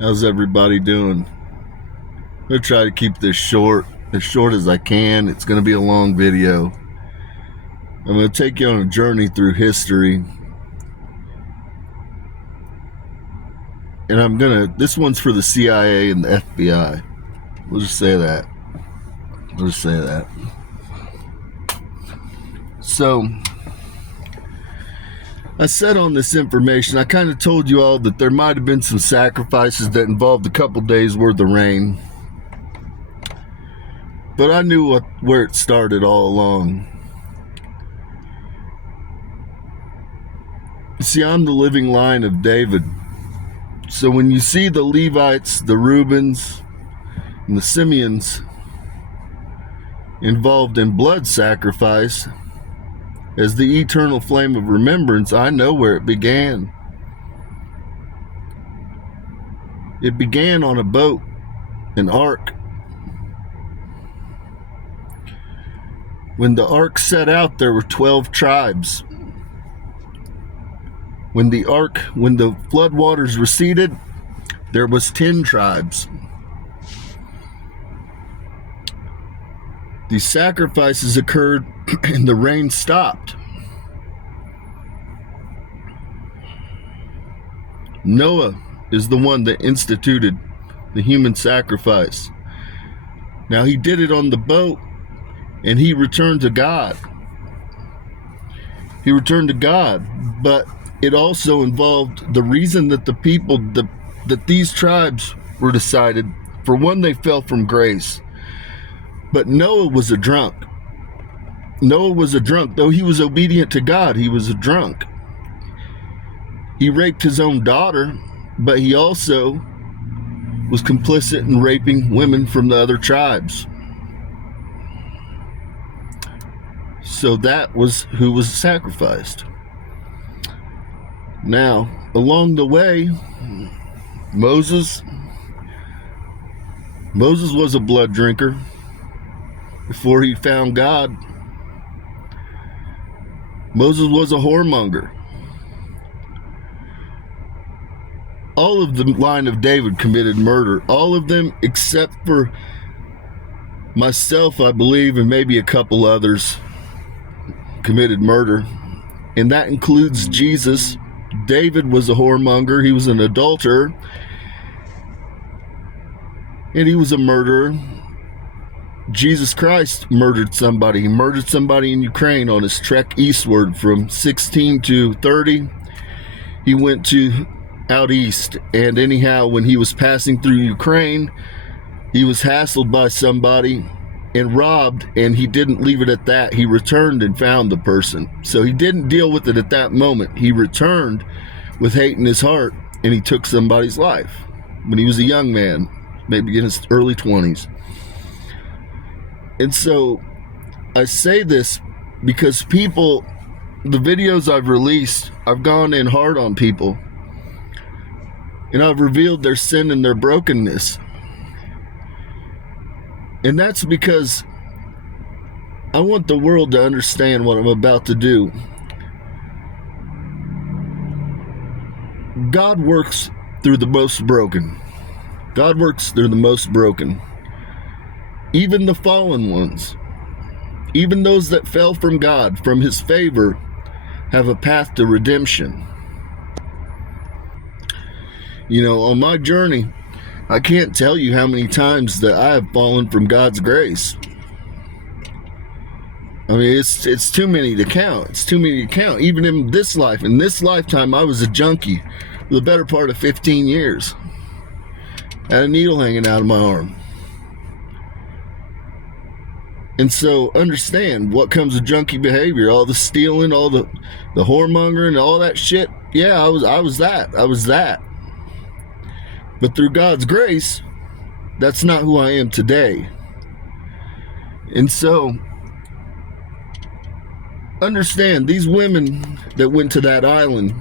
How's everybody doing? I'm going to try to keep this short as I can. It's going to be a long video. I'm going to take you on a journey through history. And this one's for the CIA and the FBI. We'll just say that. So, I said on this information, I kind of told you all that there might have been some sacrifices that involved a couple days worth of rain. But I knew where it started all along. You see, I'm the living line of David. So when you see the Levites, the Reubens, and the Simeons involved in blood sacrifice as the eternal flame of remembrance, I know where it began. It began on a boat, an ark. When the ark set out, there were 12 tribes. When the floodwaters receded, there was 10 tribes. These sacrifices occurred and the rain stopped. Noah is the one that instituted the human sacrifice. Now, he did it on the boat, and he returned to God. But it also involved the reason that the people, that these tribes were decided. For one, they fell from grace. But Noah was a drunk. Though he was obedient to God, he was a drunk. He raped his own daughter, but he also was complicit in raping women from the other tribes. So that was who was sacrificed. Now, along the way, Moses was a blood drinker before he found God. Moses was a whoremonger. All of the line of David committed murder. All of them except for myself, I believe, and maybe a couple others committed murder. And that includes Jesus. David was a whoremonger. He was an adulterer. And he was a murderer. Jesus Christ murdered somebody. He murdered somebody in Ukraine on his trek eastward from 16 to 30. He went out east. And anyhow, when he was passing through Ukraine, he was hassled by somebody and robbed, and he didn't leave it at that. He returned and found the person. So he didn't deal with it at that moment. He returned with hate in his heart, and he took somebody's life when he was a young man, maybe in his early 20s. And so I say this because the videos I've released, I've gone in hard on people, and I've revealed their sin and their brokenness. And that's because I want the world to understand what I'm about to do. God works through the most broken. Even the fallen ones, even those that fell from God, from his favor, have a path to redemption. You know, on my journey, I can't tell you how many times that I have fallen from God's grace. I mean, it's too many to count. Even in this lifetime, I was a junkie for the better part of 15 years. I had a needle hanging out of my arm. And so understand what comes with junkie behavior, all the stealing, all the whoremongering, all that shit. Yeah, I was that. But through God's grace, that's not who I am today. And so understand, these women that went to that island,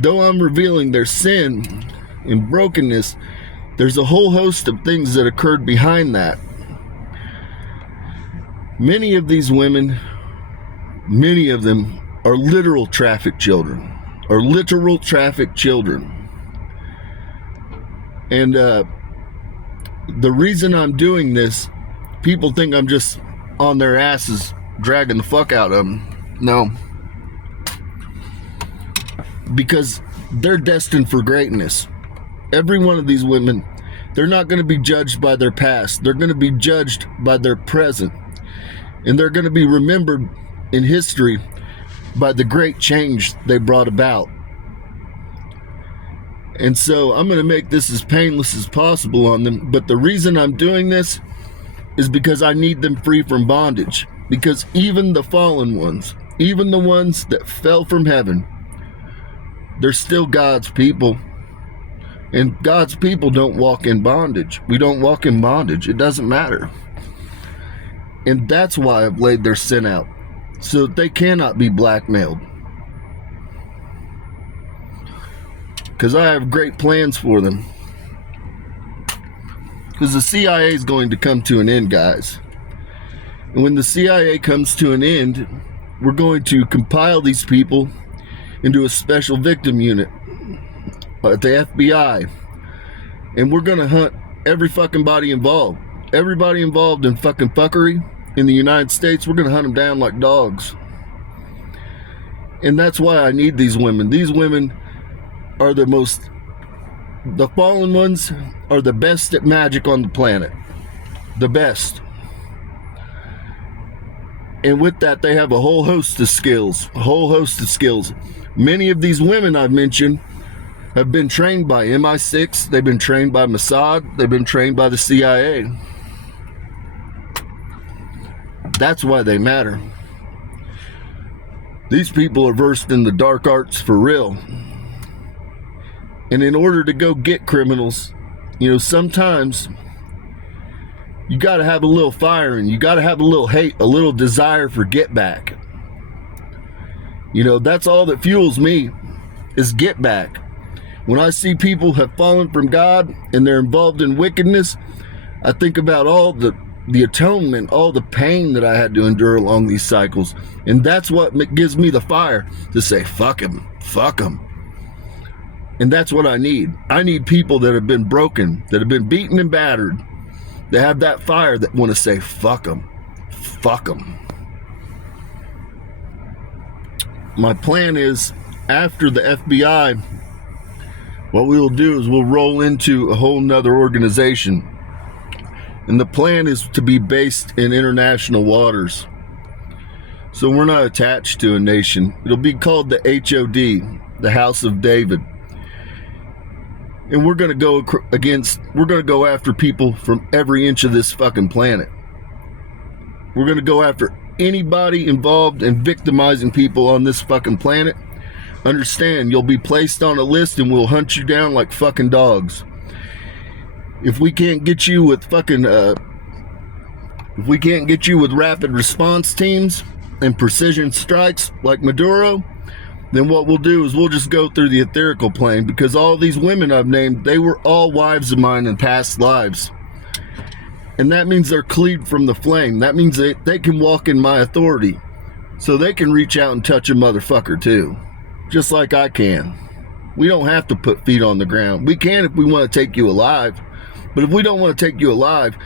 though I'm revealing their sin and brokenness, there's a whole host of things that occurred behind that. Many of these women, many of them are literal trafficked children. And the reason I'm doing this, people think I'm just on their asses dragging the fuck out of them. No. Because they're destined for greatness. Every one of these women, they're not going to be judged by their past. They're going to be judged by their present. And they're going to be remembered in history by the great change they brought about. And so I'm going to make this as painless as possible on them. But the reason I'm doing this is because I need them free from bondage. Because even the fallen ones, even the ones that fell from heaven, they're still God's people. And God's people don't walk in bondage. We don't walk in bondage. It doesn't matter. And that's why I've laid their sin out, so that they cannot be blackmailed. Because I have great plans for them. Because the CIA is going to come to an end, guys. And when the CIA comes to an end, we're going to compile these people into a special victim unit at the FBI. And we're going to hunt every fucking body involved. Everybody involved in fucking fuckery in the United States, we're going to hunt them down like dogs. And that's why I need these women. These women are the fallen ones are the best at magic on the planet. The best. And with that, they have a whole host of skills. A whole host of skills. Many of these women I've mentioned have been trained by MI6. They've been trained by Mossad. They've been trained by the CIA. That's why they matter. These people are versed in the dark arts for real. And in order to go get criminals, sometimes you got to have a little fire and you got to have a little hate, a little desire for get back. That's all that fuels me, is get back. When I see people have fallen from God and they're involved in wickedness, I think about all the atonement, all the pain that I had to endure along these cycles. And that's what gives me the fire to say, fuck him, fuck him. And that's what I need. I need people that have been broken, that have been beaten and battered, that have that fire, that want to say, fuck them, fuck them. My plan is, after the FBI, what we will do is we'll roll into a whole nother organization. And the plan is to be based in international waters. So we're not attached to a nation. It'll be called the HOD, the House of David. And we're going to go after people from every inch of this fucking planet. We're going to go after anybody involved in victimizing people on this fucking planet. Understand, you'll be placed on a list and we'll hunt you down like fucking dogs. If we can't get you with rapid response teams and precision strikes like Maduro, then what we'll do is we'll just go through the etherical plane, because all these women I've named, they were all wives of mine in past lives. And that means they're cleaved from the flame. That means they can walk in my authority. So they can reach out and touch a motherfucker too. Just like I can. We don't have to put feet on the ground. We can if we want to take you alive. But if we don't want to take you alive,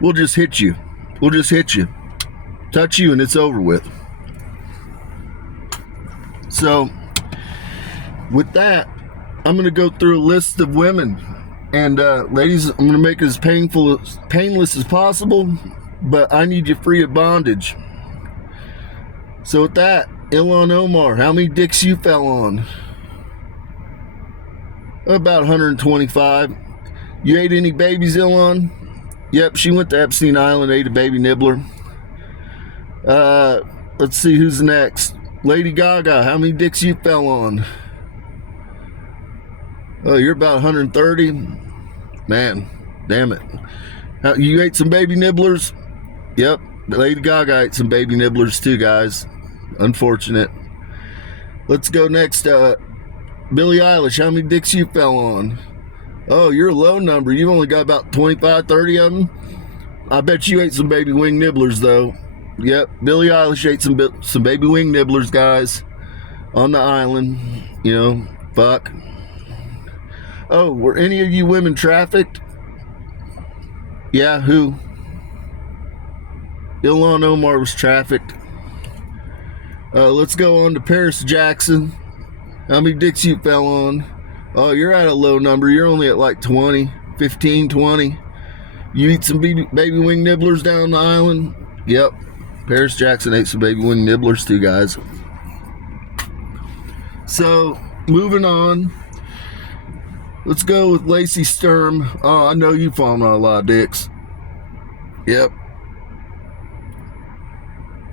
we'll just hit you. We'll just hit you. Touch you and it's over with. So, with that, I'm going to go through a list of women. And ladies, I'm going to make it as painless as possible. But I need you free of bondage. So with that, Ilhan Omar, how many dicks you fell on? About 125. You ate any babies, Ilhan? Yep, she went to Epstein Island, ate a baby nibbler. Let's see who's next. Lady Gaga, how many dicks you fell on? Oh, you're about 130? Man, damn it. You ate some baby nibblers? Yep, Lady Gaga ate some baby nibblers too, guys. Unfortunate. Let's go next. Billie Eilish, how many dicks you fell on? Oh, you're a low number. You've only got about 25, 30 of them. I bet you ate some baby wing nibblers, though. Yep, Billie Eilish ate some baby wing nibblers, guys, on the island. Fuck. Oh, were any of you women trafficked? Yeah, who? Ilhan Omar was trafficked. Let's go on to Paris Jackson. How many dicks you fell on? Oh, you're at a low number. You're only at like 20, 15, 20. You eat some baby wing nibblers down the island? Yep. Paris Jackson ate some baby wing nibblers too, guys. So, moving on. Let's go with Lacey Sturm. Oh, I know you fallen on a lot of dicks. Yep.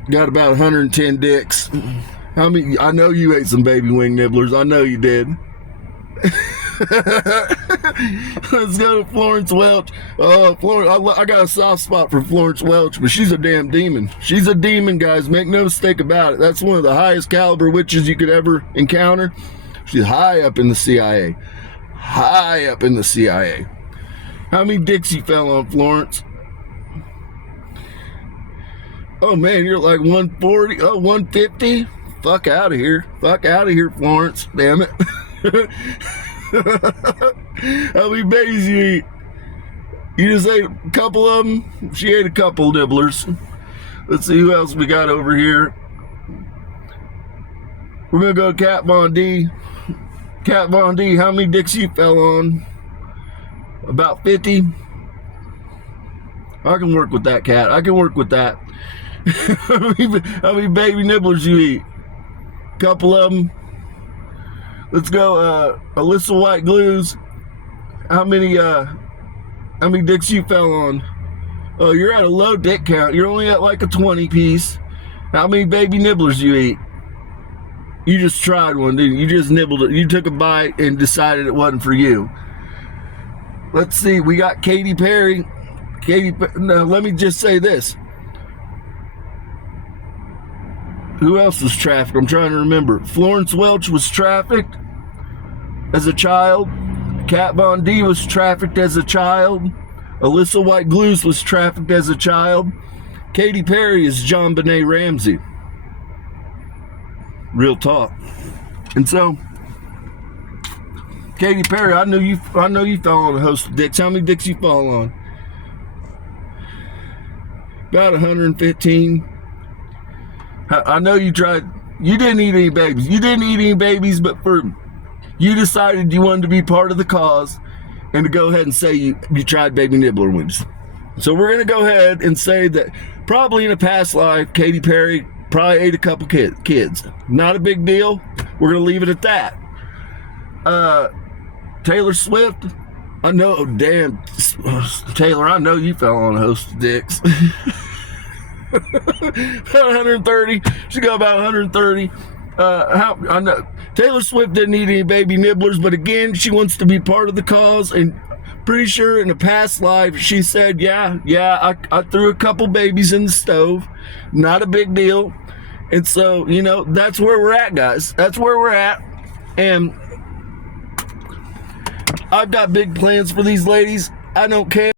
Got about 110 dicks. How many? I know you ate some baby wing nibblers. I know you did. Let's go to Florence Welch. I got a soft spot for Florence Welch, but she's a damn demon. She's a demon, guys. Make no mistake about it. That's one of the highest caliber witches you could ever encounter. She's high up in the CIA. High up in the CIA. How many dicks you fell on, Florence? Oh, man, you're like 140. Oh, 150? Fuck out of here. Fuck out of here, Florence. Damn it. How many babies you eat? You just ate a couple of them? She ate a couple nibblers. Let's see who else we got over here. We're going to go to Kat Von D. Kat Von D, how many dicks you fell on? About 50? I can work with that, Kat. I can work with that. How many baby nibblers you eat? Couple of them. Let's go, Alyssa White Glues. How many dicks you fell on? Oh, you're at a low dick count. You're only at like a 20 piece. How many baby nibblers you eat? You just tried one, didn't you? You just nibbled it. You took a bite and decided it wasn't for you. Let's see. We got Katy Perry. No, let me just say this. Who else was trafficked? I'm trying to remember. Florence Welch was trafficked as a child. Kat Von D was trafficked as a child. Alyssa White Glues was trafficked as a child. Katy Perry is John Benet Ramsey. Real talk. And so, Katy Perry, I know you fell on a host of dicks. How many dicks you fall on? About 115. I know you tried. You didn't eat any babies. You didn't eat any babies, but you decided you wanted to be part of the cause and to go ahead and say you tried baby nibbler wings. So we're going to go ahead and say that probably in a past life, Katy Perry probably ate a couple kids. Not a big deal. We're going to leave it at that. Taylor Swift. I know, damn, Taylor, I know you fell on a host of dicks. About 130. She got about 130. I know Taylor Swift didn't eat any baby nibblers, but again, she wants to be part of the cause, and pretty sure in a past life she said, yeah, I threw a couple babies in the stove. Not a big deal. And so, that's where we're at, guys. That's where we're at. And I've got big plans for these ladies. I don't care.